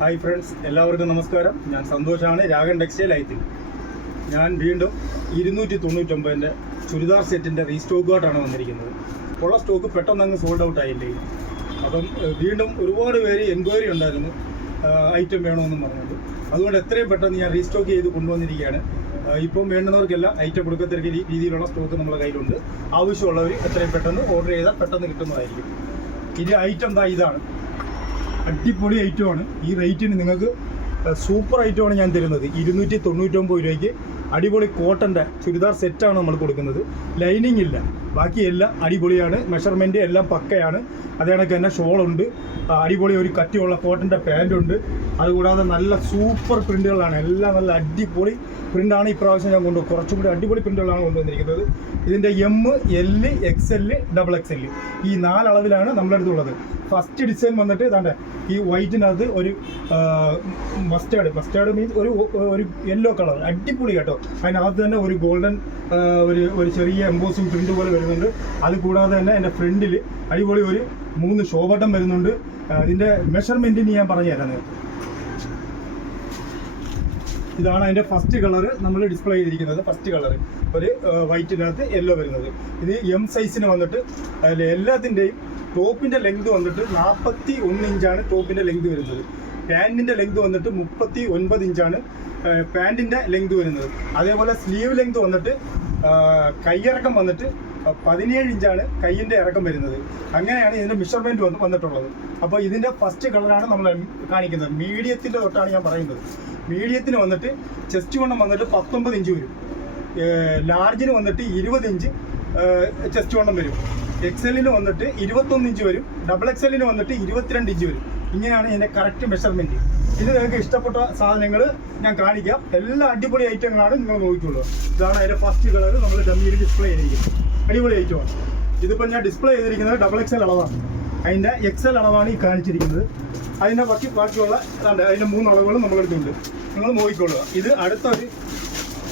Hi friends, എല്ലാവർക്കും നമസ്കാരം. ഞാൻ സന്തോഷാണ്, രാഗൻ ടെക്സ്റ്റൈൽ ഐത്തിൽ. ഞാൻ വീണ്ടും 299 ചുരിദാർ സെറ്റിൻ്റെ റീസ്റ്റോക്കായിട്ടാണ് വന്നിരിക്കുന്നത്. ഉള്ള സ്റ്റോക്ക് പെട്ടെന്ന് അങ്ങ് സോൾഡ് ഔട്ട് ആയില്ലേ. അപ്പം വീണ്ടും ഒരുപാട് പേര് എൻക്വയറി ഉണ്ടായിരുന്നു ഐറ്റം വേണമെന്നും പറഞ്ഞിട്ട്. അതുകൊണ്ട് എത്രയും പെട്ടെന്ന് ഞാൻ റീസ്റ്റോക്ക് ചെയ്ത് കൊണ്ടുവന്നിരിക്കുകയാണ്. ഇപ്പം വേണ്ടുന്നവർക്കെല്ലാം ഐറ്റം കൊടുക്കത്തക്ക രീതിയിലുള്ള സ്റ്റോക്ക് നമ്മുടെ കയ്യിലുണ്ട്. ആവശ്യമുള്ളവർ എത്രയും പെട്ടെന്ന് ഓർഡർ ചെയ്താൽ പെട്ടെന്ന് കിട്ടുന്നതായിരിക്കും. ഇനി ഐറ്റം ഇതാണ്, അടിപൊളി ഐറ്റമാണ്. ഈ റേറ്റിന് നിങ്ങൾക്ക് സൂപ്പർ ഐറ്റമാണ് ഞാൻ തരുന്നത്. 299 രൂപയ്ക്ക് അടിപൊളി കോട്ടൻ്റെ ചുരിദാർ സെറ്റാണ് നമ്മൾ കൊടുക്കുന്നത്. ലൈനിങ് ഇല്ല, ബാക്കി എല്ലാം അടിപൊളിയാണ്. മെഷർമെൻറ്റ് എല്ലാം പക്കയാണ്. അതേ കണക്ക് തന്നെ ഷോളുണ്ട്, അടിപൊളി ഒരു കട്ടിയുള്ള കോട്ടൻ്റെ പാൻറ്റുണ്ട്. അതുകൂടാതെ നല്ല സൂപ്പർ പ്രിൻറ്റുകളാണ്, എല്ലാം നല്ല അടിപൊളി പ്രിൻ്റാണ് ഇപ്രാവശ്യം ഞാൻ കുറച്ചും കൂടി അടിപൊളി പ്രിൻറ്റുകളാണ് കൊണ്ടുവന്നിരിക്കുന്നത്. ഇതിൻ്റെ M, L, XL, XXL ഈ 4 അളവിലാണ് നമ്മുടെ അടുത്തുള്ളത്. ഫസ്റ്റ് ഡിസൈൻ വന്നിട്ട് ഇതാണ്ട് ഈ വൈറ്റിനകത്ത് ഒരു മസ്റ്റാർഡ് മീൻസ് ഒരു യെല്ലോ കളർ, അടിപൊളി കേട്ടോ. അതിനകത്ത് തന്നെ ഒരു ഗോൾഡൻ ഒരു ചെറിയ എംബോസിങ് പ്രിന്റ് പോലെ വരുന്നുണ്ട്. അത് കൂടാതെ തന്നെ എൻ്റെ ഫ്രണ്ടിൽ അടിപൊളി ഒരു 3 ഷോ ബട്ടൺ വരുന്നുണ്ട്. അതിൻ്റെ മെഷർമെൻറ്റിന് ഞാൻ പറഞ്ഞു തരാം. ഇതാണ് അതിൻ്റെ ഫസ്റ്റ് കളറ് നമ്മൾ ഡിസ്പ്ലേ ചെയ്തിരിക്കുന്നത്. ഫസ്റ്റ് കളറ് ഒരു വൈറ്റിനകത്ത് യെല്ലോ വരുന്നത്. ഇത് M സൈസിന് വന്നിട്ട് അതിൽ എല്ലാത്തിൻ്റെയും ടോപ്പിൻ്റെ ലെങ്ത് വന്നിട്ട് 41 ഇഞ്ചാണ് ടോപ്പിൻ്റെ ലെങ്ത് വരുന്നത്. പാൻറ്റിൻ്റെ ലെങ്ത് വന്നിട്ട് 39 ഇഞ്ചാണ് പാൻറ്റിൻ്റെ ലെങ്ത് വരുന്നത്. അതേപോലെ സ്ലീവ് ലെങ്ത് വന്നിട്ട് കൈയിറക്കം വന്നിട്ട് 17 ഇഞ്ചാണ് കൈയിൻ്റെ ഇറക്കം വരുന്നത്. അങ്ങനെയാണ് ഇതിൻ്റെ മെഷർമെൻറ്റ് വന്നിട്ടുള്ളത്. അപ്പോൾ ഇതിൻ്റെ ഫസ്റ്റ് കളറാണ് നമ്മൾ കാണിക്കുന്നത്. മീഡിയത്തിൻ്റെ തൊട്ടാണ് ഞാൻ പറയുന്നത്. മീഡിയത്തിന് വന്നിട്ട് ചെസ്റ്റ് വണ്ണം വന്നിട്ട് 19 ഇഞ്ച് വരും. ലാർജിന് വന്നിട്ട് 20 ഇഞ്ച് ചെസ്റ്റ് വണ്ണം വരും. XL-ന് വന്നിട്ട് 21 ഇഞ്ച് വരും. XXL-ന് വന്നിട്ട് 22 ഇഞ്ച് വരും. ഇങ്ങനെയാണ് ഇതിൻ്റെ കറക്റ്റ് മെഷർമെൻറ്റ്. ഇത് നിങ്ങൾക്ക് ഇഷ്ടപ്പെട്ട സാധനങ്ങൾ ഞാൻ കാണിക്കാം. എല്ലാ അടിപൊളി ഐറ്റങ്ങളാണ് നിങ്ങൾ നോക്കിയുള്ളൂ. ഇതാണ് അതിൻ്റെ ഫസ്റ്റ് കളർ നമ്മൾ ഡമ്മിയിൽ ഡിസ്പ്ലേ ചെയ്തിരിക്കുന്നത്. അടിപൊളി ഐറ്റമാണ്. ഇതിപ്പോൾ ഞാൻ ഡിസ്പ്ലേ ചെയ്തിരിക്കുന്നത് XXL അളവാണ്. അതിൻ്റെ XL അളവാണ് ഈ കാണിച്ചിരിക്കുന്നത്. അതിൻ്റെ ബാക്കിയുള്ള അതിൻ്റെ 3 അളവുകളും നമ്മളെടുത്തുണ്ട്. നിങ്ങൾ നോക്കിക്കൊള്ളുക. ഇത് അടുത്തൊരു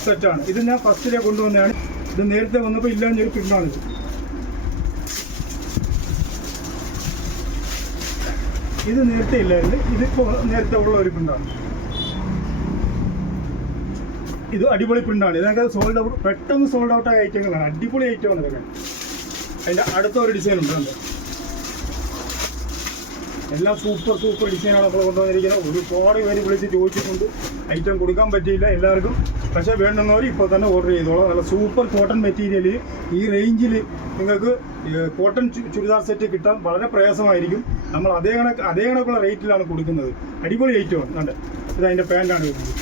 സെറ്റാണ്. ഇത് ഞാൻ ഫസ്റ്റിലെ കൊണ്ടുവന്നതാണ്. ഇത് നേരത്തെ വന്നപ്പോൾ ഇല്ലാഞ്ഞൊരു പ്രിൻ്റാണിത്. ഇത് നേരത്തെ ഇല്ലായിരുന്നു, ഇതിപ്പോൾ നേരത്തെ ഉള്ള ഒരു പ്രിൻ്റാണ്. ഇത് അടിപൊളി പ്രിൻ്റാണ്. ഇതൊക്കെ സോൾഡ് ഔട്ട്, പെട്ടെന്ന് സോൾഡ് ഔട്ട് ആയ ഐറ്റങ്ങളാണ്. അടിപൊളി ഐറ്റമാണ് ഇതൊക്കെ. അതിൻ്റെ അടുത്തൊരു ഡിസൈൻ ഉണ്ട്. എല്ലാം സൂപ്പർ ഡിസൈനാണ് നമ്മൾ കൊണ്ടുവന്നിരിക്കുന്നത്. ഒരുപാട് പേര് വിളിച്ച് ചോദിച്ചിട്ടുണ്ട്, ഐറ്റം കൊടുക്കാൻ പറ്റിയില്ല എല്ലാവർക്കും. പക്ഷേ വേണ്ടുന്നവർ ഇപ്പോൾ തന്നെ ഓർഡർ ചെയ്തോളാം. നല്ല സൂപ്പർ കോട്ടൺ മെറ്റീരിയലിൽ ഈ റേഞ്ചിൽ നിങ്ങൾക്ക് കോട്ടൺ ചുരിദാർ സെറ്റ് കിട്ടാൻ വളരെ പ്രയാസമായിരിക്കും. നമ്മൾ അതേ കണക്കുള്ള റേറ്റിലാണ് കൊടുക്കുന്നത്. അടിപൊളി ഐറ്റമാണ്. കണ്ട് ഇത് അതിൻ്റെ പാൻറ്റാണ് വരുന്നത്.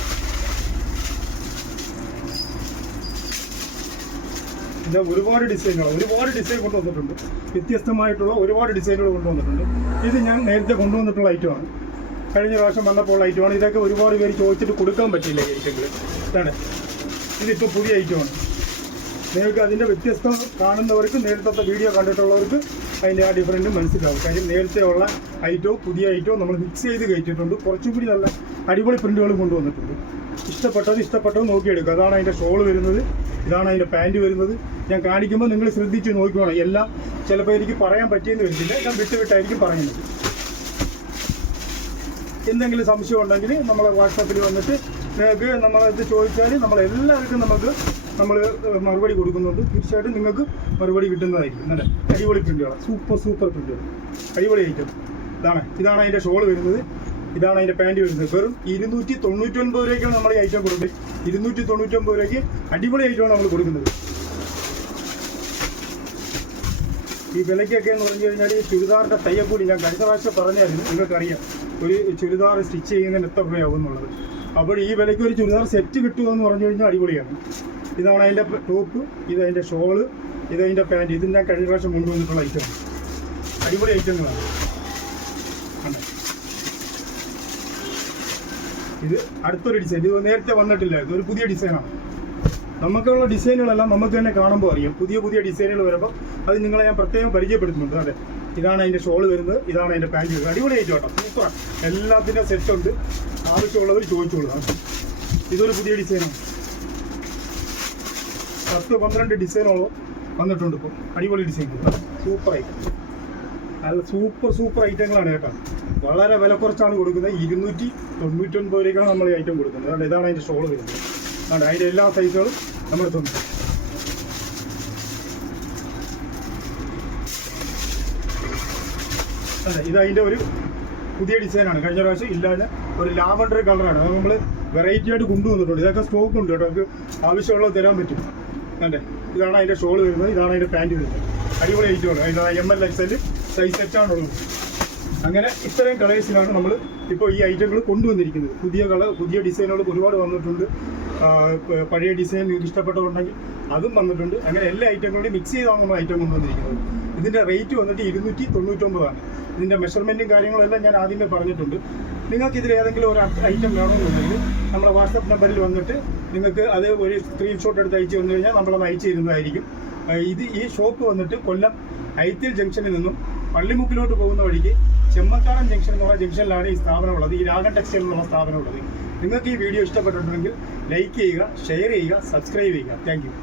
ഇത് ഒരുപാട് ഡിസൈൻ കൊണ്ടുവന്നിട്ടുണ്ട്. വ്യത്യസ്തമായിട്ടുള്ള ഒരുപാട് ഡിസൈനുകൾ കൊണ്ടുവന്നിട്ടുണ്ട്. ഇത് ഞാൻ നേരത്തെ കൊണ്ടുവന്നിട്ടുള്ള ഐറ്റമാണ്. കഴിഞ്ഞ പ്രാവശ്യം വന്നപ്പോൾ ഐറ്റമാണ്. ഇതൊക്കെ ഒരുപാട് പേര് ചോദിച്ചിട്ട് കൊടുക്കാൻ പറ്റില്ല ഈ ഐറ്റങ്ങൾ. ഇതാണ്, ഇതിപ്പോൾ പുതിയ ഐറ്റമാണ്. നിങ്ങൾക്ക് അതിൻ്റെ വ്യത്യസ്തം കാണുന്നവർക്ക്, നേരത്തെ വീഡിയോ കണ്ടിട്ടുള്ളവർക്ക് അതിൻ്റെ ആ ഡിഫറൻറ്റ് മനസ്സിലാവും. കാര്യം നേരത്തെ ഉള്ള ഐറ്റവും പുതിയ ഐറ്റവും നമ്മൾ മിക്സ് ചെയ്ത് കയറ്റിയിട്ടുണ്ട്. കുറച്ചും കൂടി നല്ല അടിപൊളി പ്രിൻറ്റുകളും കൊണ്ടുവന്നിട്ടുണ്ട്. ഇഷ്ടപ്പെട്ടത് നോക്കിയെടുക്കുക. അതാണ് അതിൻ്റെ ഷോൾ വരുന്നത്, ഇതാണ് അതിൻ്റെ പാൻറ്റ് വരുന്നത്. ഞാൻ കാണിക്കുമ്പോൾ നിങ്ങൾ ശ്രദ്ധിച്ച് നോക്കിക്കോണം. എല്ലാം ചിലപ്പോൾ എനിക്ക് പറയാൻ പറ്റിയെന്ന് വരില്ല, ഞാൻ വിട്ടായിരിക്കും പറയുന്നത്. എന്തെങ്കിലും സംശയം ഉണ്ടെങ്കിൽ നമ്മളെ വാട്സാപ്പിൽ വന്നിട്ട് നിങ്ങൾക്ക് നമ്മളത് ചോദിച്ചാൽ നമ്മളെല്ലാവർക്കും നമ്മൾ മറുപടി കൊടുക്കുന്നുണ്ട്. തീർച്ചയായിട്ടും നിങ്ങൾക്ക് മറുപടി കിട്ടുന്നതായിരിക്കും. നല്ല അടിപൊളി പ്രിൻ്റുകളാണ്, സൂപ്പർ പ്രിൻ്റുകൾ, അടിപൊളി ഐറ്റം. ഇതാണ് അതിൻ്റെ ഷോൾ വരുന്നത്, ഇതാണ് അതിൻ്റെ പാൻറ്റ് വരുന്നത്. വെറും 299 രൂപയ്ക്കാണ് നമ്മൾ ഈ ഐറ്റം കൊടുക്കുന്നത്. 299 രൂപയ്ക്ക് അടിപൊളി ഐറ്റമാണ് നമ്മൾ കൊടുക്കുന്നത്. ഈ വിലയ്ക്കൊക്കെ എന്ന് പറഞ്ഞു കഴിഞ്ഞാൽ ഈ ചുരിദാറിൻ്റെ തയ്യക്കൂലി ഞാൻ കഴിഞ്ഞ പ്രാവശ്യം പറഞ്ഞായിരുന്നു. നിങ്ങൾക്കറിയാം ഒരു ചുരിദാർ സ്റ്റിച്ച് ചെയ്യുന്നതിന് എത്ര രൂപയാവും എന്നുള്ളത്. അപ്പോൾ ഈ വിലയ്ക്ക് ഒരു ചുരിദാർ സെറ്റ് കിട്ടുമെന്ന് പറഞ്ഞു കഴിഞ്ഞാൽ അടിപൊളിയാണ്. ഇതാണ് അതിൻ്റെ ടോപ്പ്, ഇതതിൻ്റെ ഷോള്, ഇതതിൻ്റെ പാൻറ്റ്. ഇത് ഞാൻ കഴിഞ്ഞ പ്രാവശ്യം കൊണ്ടുവന്നിട്ടുള്ള ഐറ്റം. അടിപൊളി ഐറ്റങ്ങളാണ്. ഇത് അടുത്തൊരു ഡിസൈൻ. ഇത് നേരത്തെ വന്നിട്ടില്ല, ഇതൊരു പുതിയ ഡിസൈനാണ്. നമുക്കുള്ള ഡിസൈനുകളെല്ലാം നമുക്ക് തന്നെ കാണുമ്പോൾ അറിയാം. പുതിയ ഡിസൈനുകൾ വരുമ്പോൾ അത് നിങ്ങളെ ഞാൻ പ്രത്യേകം പരിചയപ്പെടുത്തുന്നുണ്ട്. അതെ, ഇതാണ് അതിൻ്റെ ഷോൾ വരുന്നത്, ഇതാണ് അതിൻ്റെ പാൻറ്റ് വരുന്നത്. അടിപൊളി ഐറ്റം കേട്ടോ, സൂപ്പറാണ്. എല്ലാത്തിൻ്റെ സെറ്റുണ്ട്. ആവശ്യമുള്ളവർ ചോദിച്ചോളൂ. ഇതൊരു പുതിയ ഡിസൈനാണ്. 10-12 ഡിസൈനോളം വന്നിട്ടുണ്ട് ഇപ്പോൾ. അടിപൊളി ഡിസൈൻ, സൂപ്പറായി. നല്ല സൂപ്പർ ഐറ്റങ്ങളാണ് കേട്ടോ. വളരെ വില കുറച്ചാണ് കൊടുക്കുന്നത്. 299 രൂപയ്ക്കാണ് നമ്മൾ ഈ ഐറ്റം കൊടുക്കുന്നത്. അതുകൊണ്ട് ഇതാണ് അതിൻ്റെ ഷോൾ വരുന്നത്. അതുകൊണ്ട് അതിൻ്റെ എല്ലാ സൈസുകളും നമ്മൾ തന്നു. അതെ, ഇത് അതിൻ്റെ ഒരു പുതിയ ഡിസൈനാണ്. കഴിഞ്ഞ പ്രാവശ്യം ഇല്ലാതെ ഒരു ലാവണ്ടർ കളറാണ്. അത് നമ്മൾ വെറൈറ്റി ആയിട്ട് കൊണ്ടുവന്നിട്ടുണ്ട്. ഇതൊക്കെ സ്റ്റോക്ക് ഉണ്ട് കേട്ടോ, നമുക്ക് ആവശ്യമുള്ളത് തരാൻ പറ്റും. അതെ, ഇതാണ് അതിൻ്റെ ഷോൾ വരുന്നത്, ഇതാണ് അതിൻ്റെ പാൻറ്റ് വരുന്നത്. അടിപൊളി ഐറ്റമാണ്. അതിൻ്റെ ML XL സൈസ് സെറ്റാണുള്ളത്. അങ്ങനെ ഇത്രയും കളേഴ്സിലാണ് നമ്മൾ ഇപ്പോൾ ഈ ഐറ്റങ്ങൾ കൊണ്ടുവന്നിരിക്കുന്നത്. പുതിയ ഡിസൈനുകൾ ഒരുപാട് വന്നിട്ടുണ്ട്. പഴയ ഡിസൈൻ നിങ്ങൾക്ക് ഇഷ്ടപ്പെട്ടതുണ്ടെങ്കിൽ അതും വന്നിട്ടുണ്ട്. അങ്ങനെ എല്ലാ ഐറ്റങ്ങളുടെയും മിക്സ് ചെയ്താണ് നമ്മൾ ഐറ്റം കൊണ്ടുവന്നിരിക്കുന്നത്. ഇതിൻ്റെ റേറ്റ് വന്നിട്ട് 299 ആണ്. ഇതിൻ്റെ മെഷർമെൻറ്റും കാര്യങ്ങളെല്ലാം ഞാൻ ആദ്യമേ പറഞ്ഞിട്ടുണ്ട്. നിങ്ങൾക്ക് ഇതിൽ ഏതെങ്കിലും ഒരു ഐറ്റം വേണമെന്നുണ്ടെങ്കിൽ നമ്മുടെ വാട്സപ്പ് നമ്പറിൽ വന്നിട്ട് നിങ്ങൾക്ക് അത് ഒരു സ്ക്രീൻഷോട്ട് എടുത്ത് അയച്ചു വന്നു കഴിഞ്ഞാൽ നമ്മളത് അയച്ചു തരുന്നതായിരിക്കും. ഈ ഷോപ്പ് വന്നിട്ട് കൊല്ലം ഐത്തിൽ ജംഗ്ഷനിൽ നിന്നും പള്ളിമുക്കിലോട്ട് പോകുന്ന വഴിക്ക് ചെമ്മക്കാടൻ ജംഗ്ഷൻ എന്ന് പറയുന്ന ജംഗ്ഷനിലാണ് ഈ സ്ഥാപനമുള്ളത്. ഈ രാഗൻ ടെക്സ്റ്റൈൽ എന്നുള്ള സ്ഥാപനമുള്ളത്. നിങ്ങൾക്ക് ഈ വീഡിയോ ഇഷ്ടപ്പെട്ടിട്ടുണ്ടെങ്കിൽ ലൈക്ക് ചെയ്യുക, ഷെയർ ചെയ്യുക, സബ്സ്ക്രൈബ് ചെയ്യുക. Thank you.